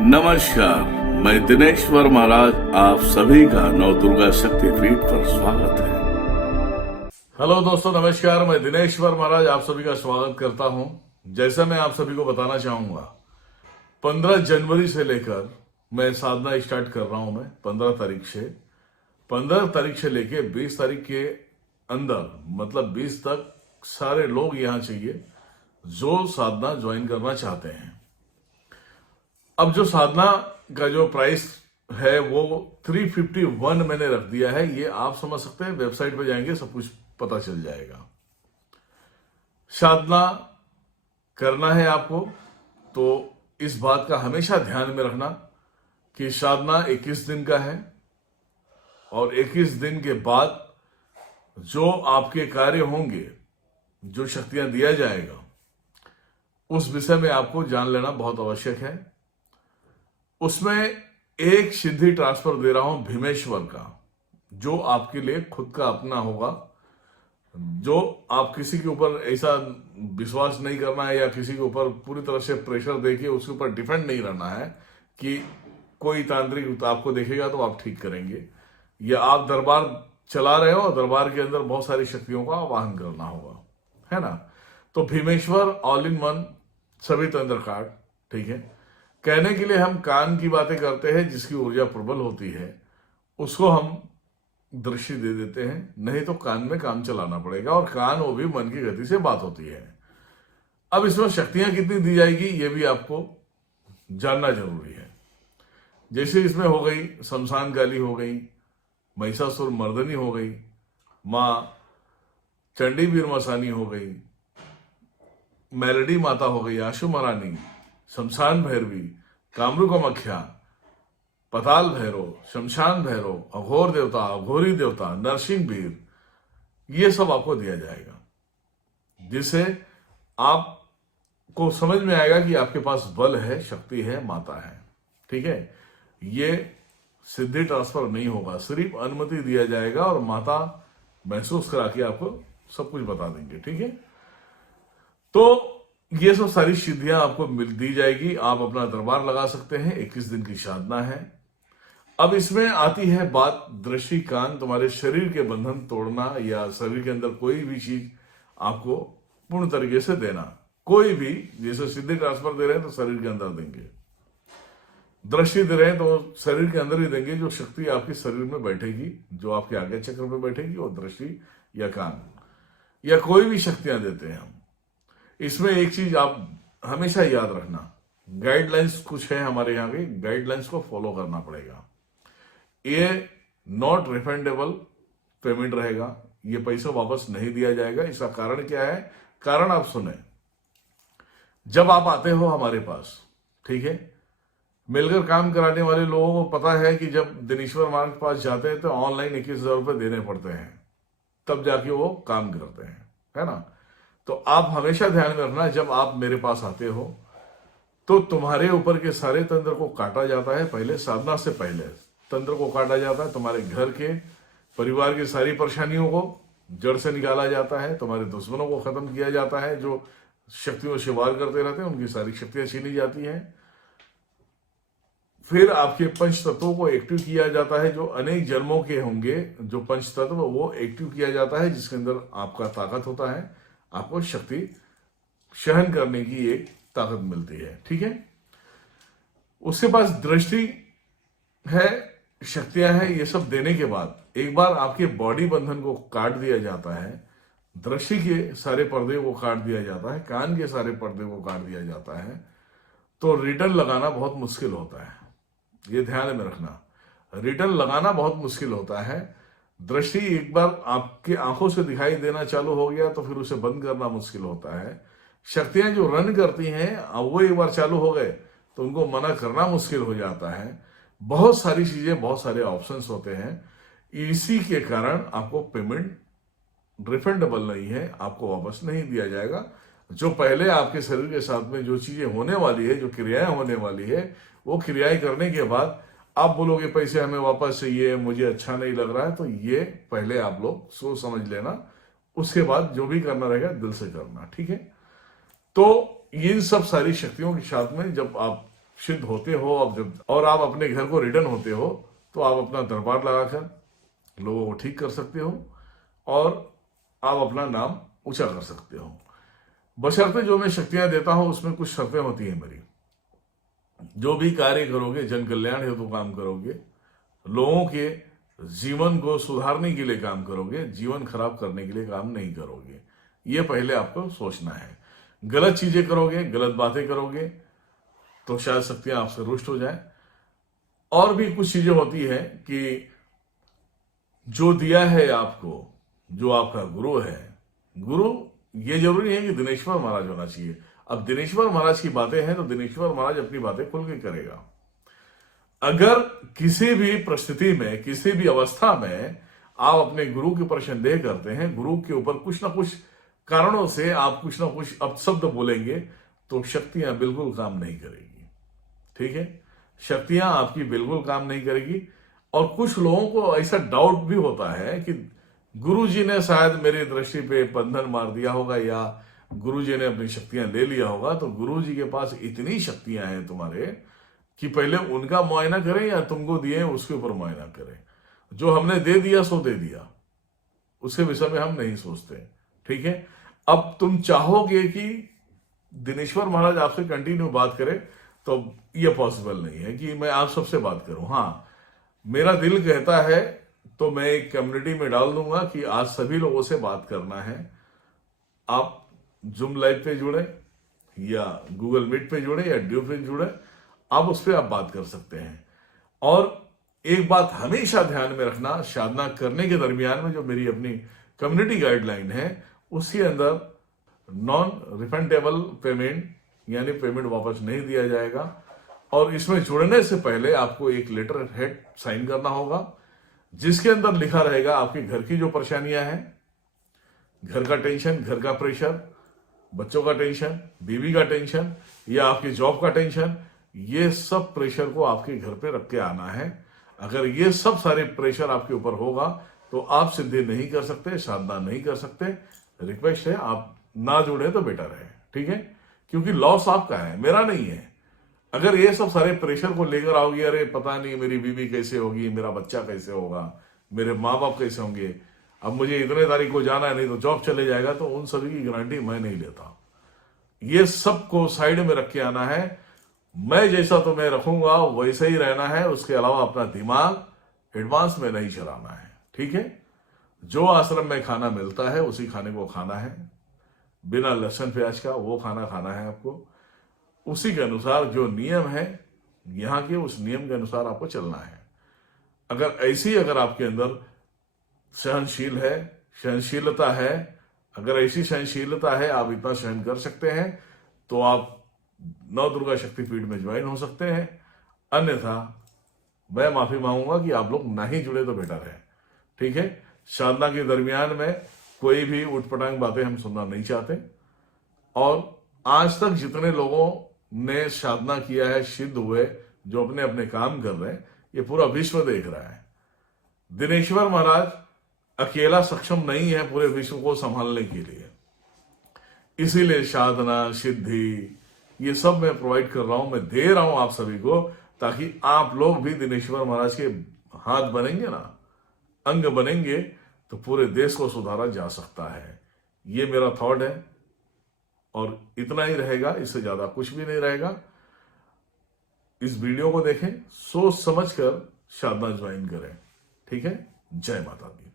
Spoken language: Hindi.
नमस्कार, मैं दिनेश्वर महाराज आप सभी का नवदुर्गा शक्तिपीठ पर स्वागत है। हेलो दोस्तों, नमस्कार। मैं दिनेश्वर महाराज आप सभी का स्वागत करता हूं। जैसा मैं आप सभी को बताना चाहूंगा, 15 जनवरी से लेकर मैं साधना स्टार्ट कर रहा हूं। मैं 15 तारीख से लेके 20 तारीख के अंदर, मतलब 20 तक सारे लोग यहां चाहिए जो साधना ज्वाइन करना चाहते हैं। अब जो साधना का जो प्राइस है वो 351 मैंने रख दिया है। ये आप समझ सकते हैं, वेबसाइट पे जाएंगे सब कुछ पता चल जाएगा। साधना करना है आपको तो इस बात का हमेशा ध्यान में रखना कि साधना 21 दिन का है और 21 दिन के बाद जो आपके कार्य होंगे, जो शक्तियां दिया जाएगा, उस विषय में आपको जान लेना बहुत आवश्यक है। उसमें एक सिद्धि ट्रांसफर दे रहा हूं भीमेश्वर का, जो आपके लिए खुद का अपना होगा। जो आप किसी के ऊपर ऐसा विश्वास नहीं करना है या किसी के ऊपर पूरी तरह से प्रेशर देके उसके ऊपर डिपेंड नहीं रहना है कि कोई तांत्रिक आपको देखेगा तो आप ठीक करेंगे, या आप दरबार चला रहे हो, दरबार के अंदर बहुत सारी शक्तियों का आवाहन करना होगा, है ना। तो भीमेश्वर ऑल इन वन सभी तंत्र कार्ड, ठीक है। कहने के लिए हम कान की बातें करते हैं, जिसकी ऊर्जा प्रबल होती है उसको हम दृष्टि दे देते हैं, नहीं तो कान में काम चलाना पड़ेगा, और कान वो भी मन की गति से बात होती है। अब इसमें शक्तियां कितनी दी जाएगी ये भी आपको जानना जरूरी है। जैसे इसमें हो गई शमशान काली, हो गई महिषासुर मर्दनी, हो गई माँ चंडी वीर मसानी, हो गई मेलडी माता, हो गई आशु महारानी, शमशान भैरवी, कामरू कामाख्या, पताल भैरव, शमशान भैरव, अघोर देवता, अघोरी देवता, नरसिंह वीर, ये सब आपको दिया जाएगा, जिससे आपको समझ में आएगा कि आपके पास बल है, शक्ति है, माता है, ठीक है। ये सिद्धि ट्रांसफर नहीं होगा, सिर्फ अनुमति दिया जाएगा और माता महसूस करा के आपको सब कुछ बता देंगे, ठीक है। तो ये सब सारी सिद्धियां आपको दी जाएगी। आप अपना दरबार लगा सकते हैं। 21 दिन की साधना है। अब इसमें आती है बात दृष्टि, कान, तुम्हारे शरीर के बंधन तोड़ना, या शरीर के अंदर कोई भी चीज आपको पूर्ण तरीके से देना। कोई भी, जैसे सिद्धि ट्रांसफर दे रहे हैं तो शरीर के अंदर देंगे, दृष्टि दे रहे हैं तो शरीर के अंदर ही देंगे। जो शक्ति आपके शरीर में बैठेगी, जो आपके आगे चक्र में बैठेगी, वो दृष्टि या कान या कोई भी शक्तियां देते हैं हम। इसमें एक चीज आप हमेशा याद रखना, गाइडलाइंस कुछ है हमारे यहाँ की, गाइडलाइंस को फॉलो करना पड़ेगा। ये नॉट रिफंडेबल पेमेंट रहेगा, ये पैसा वापस नहीं दिया जाएगा। इसका कारण क्या है? कारण आप सुने। जब आप आते हो हमारे पास, ठीक है, मिलकर काम कराने वाले लोगों को पता है कि जब दिनेश्वर महाराज के पास जाते हैं तो ऑनलाइन 21,000 रुपए देने पड़ते हैं, तब जाके वो काम करते हैं, है ना। तो आप हमेशा ध्यान में रखना, जब आप मेरे पास आते हो तो तुम्हारे ऊपर के सारे तंत्र को काटा जाता है। पहले साधना से पहले तंत्र को काटा जाता है, तुम्हारे घर के परिवार की सारी परेशानियों को जड़ से निकाला जाता है, तुम्हारे दुश्मनों को खत्म किया जाता है, जो शक्तियों से वार करते रहते हैं उनकी सारी शक्तियां छीनी जाती हैं। फिर आपके पंच तत्वों को एक्टिव किया जाता है, जो अनेक जन्मों के होंगे, जो पंच तत्व वो एक्टिव किया जाता है, जिसके अंदर आपका ताकत होता है, आपको शक्ति सहन करने की एक ताकत मिलती है, ठीक है। उसके पास दृष्टि है, शक्तियां हैं, ये सब देने के बाद एक बार आपके बॉडी बंधन को काट दिया जाता है, दृष्टि के सारे पर्दे को काट दिया जाता है, कान के सारे पर्दे को काट दिया जाता है, तो रिटर्न लगाना बहुत मुश्किल होता है। ये ध्यान में रखना, रिटर्न लगाना बहुत मुश्किल होता है। दृष्टि एक बार आपके आंखों से दिखाई देना चालू हो गया तो फिर उसे बंद करना मुश्किल होता है। शक्तियां जो रन करती हैं, अब वो एक बार चालू हो गए तो उनको मना करना मुश्किल हो जाता है। बहुत सारी चीजें, बहुत सारे ऑप्शंस होते हैं। इसी के कारण आपको पेमेंट रिफंडेबल नहीं है, आपको वापस नहीं दिया जाएगा। जो पहले आपके शरीर के साथ में जो चीजें होने वाली है, जो क्रियाएं होने वाली है, वो क्रियाएं करने के बाद आप बोलोगे पैसे हमें वापस चाहिए, मुझे अच्छा नहीं लग रहा है, तो ये पहले आप लोग सोच समझ लेना। उसके बाद जो भी करना रहेगा दिल से करना, ठीक है। तो इन सब सारी शक्तियों के साथ में जब आप सिद्ध होते हो, अब जब और आप अपने घर को रिटर्न होते हो तो आप अपना दरबार लगाकर लोगों को ठीक कर सकते हो और आप अपना नाम ऊंचा कर सकते हो। बशर्ते जो मैं शक्तियां देता हूं उसमें कुछ शर्तें होती हैं मेरी। जो भी कार्य करोगे जन कल्याण हेतु काम करोगे, लोगों के जीवन को सुधारने के लिए काम करोगे, जीवन खराब करने के लिए काम नहीं करोगे। ये पहले आपको सोचना है। गलत चीजें करोगे, गलत बातें करोगे तो शायद शक्तियां आपसे रुष्ट हो जाए। और भी कुछ चीजें होती है कि जो दिया है आपको, जो आपका गुरु है, गुरु ये जरूरी है कि दिनेश्वर महाराज होना चाहिए। अब दिनेश्वर महाराज की बातें हैं तो दिनेश्वर महाराज अपनी बातें खुल के करेगा। अगर किसी भी परिस्थिति में, किसी भी अवस्था में आप अपने गुरु के ऊपर संदेह करते हैं, गुरु के ऊपर कुछ ना कुछ कारणों से आप कुछ ना कुछ अपशब्द बोलेंगे तो शक्तियां बिल्कुल काम नहीं करेगी। ठीक है, शक्तियां आपकी बिल्कुल काम नहीं करेगी। और कुछ लोगों को ऐसा डाउट भी होता है कि गुरुजी ने शायद मेरी दृष्टि पे बंधन मार दिया होगा या गुरुजी ने अपनी शक्तियां ले लिया होगा। तो गुरुजी के पास इतनी शक्तियां हैं तुम्हारे कि पहले उनका मुआयना करें या तुमको दिए उसके ऊपर मुआयना करें। जो हमने दे दिया सो दे दिया, उसके विषय में हम नहीं सोचते। ठीक है, अब तुम चाहोगे कि दिनेश्वर महाराज आपसे कंटिन्यू बात करे तो यह पॉसिबल नहीं है कि मैं आप सबसे बात करूं। हाँ, मेरा दिल कहता है तो मैं एक कम्युनिटी में डाल दूंगा कि आज सभी लोगों से बात करना है। आप जूम लाइव पे जुड़े या गूगल मीट पे जुड़े या ड्यू पे जुड़े, आप उस पर आप बात कर सकते हैं। और एक बात हमेशा ध्यान में रखना, साधना करने के दरमियान में जो मेरी अपनी कम्युनिटी गाइडलाइन है उसके अंदर नॉन रिफंडेबल पेमेंट, यानी पेमेंट वापस नहीं दिया जाएगा। और इसमें जुड़ने से पहले आपको एक लेटर हेड साइन करना होगा जिसके अंदर लिखा रहेगा आपके घर की जो परेशानियां हैं, घर का टेंशन, घर का प्रेशर, बच्चों का टेंशन, बीवी का टेंशन या आपकी जॉब का टेंशन, ये सब प्रेशर को आपके घर पे रख के आना है। अगर ये सब सारे प्रेशर आपके ऊपर होगा तो आप सिद्धि नहीं कर सकते, साधना नहीं कर सकते। रिक्वेस्ट है आप ना जुड़े तो बेटर है। ठीक है, क्योंकि लॉस आपका है, मेरा नहीं है। अगर ये सब सारे प्रेशर को लेकर आओगे, अरे पता नहीं मेरी बीवी कैसे होगी, मेरा बच्चा कैसे होगा, मेरे माँ बाप कैसे होंगे, अब मुझे इतने तारीख को जाना है नहीं तो जॉब चले जाएगा, तो उन सभी की गारंटी मैं नहीं लेता। ये सबको साइड में रख के आना है। मैं जैसा तुम्हें रखूंगा वैसे ही रहना है, उसके अलावा अपना दिमाग एडवांस में नहीं चलाना है। ठीक है, जो आश्रम में खाना मिलता है उसी खाने को खाना है, बिना लहसुन प्याज का वो खाना खाना है आपको। उसी के अनुसार जो नियम है यहाँ के, उस नियम के अनुसार आपको चलना है। अगर आपके अंदर सहनशील है, सहनशीलता है, अगर ऐसी सहनशीलता है, आप इतना सहन कर सकते हैं तो आप नव दुर्गा शक्तिपीठ में ज्वाइन हो सकते हैं। अन्यथा मैं माफी मांगूंगा कि आप लोग ना ही जुड़े तो बेटर है। ठीक है, साधना के दरमियान में कोई भी उठपटांग बातें हम सुनना नहीं चाहते। और आज तक जितने लोगों ने साधना किया है, सिद्ध हुए, जो अपने अपने काम कर रहे हैं, ये पूरा विश्व देख रहा है। दिनेश्वर महाराज अकेला सक्षम नहीं है पूरे विश्व को संभालने के लिए, इसीलिए साधना, सिद्धि, ये सब मैं प्रोवाइड कर रहा हूं, मैं दे रहा हूं आप सभी को, ताकि आप लोग भी दिनेश्वर महाराज के हाथ बनेंगे ना, अंग बनेंगे, तो पूरे देश को सुधारा जा सकता है। ये मेरा थॉट है और इतना ही रहेगा, इससे ज्यादा कुछ भी नहीं रहेगा। इस वीडियो को देखें, सोच समझ कर साधना ज्वाइन करें। ठीक है, जय माता दी।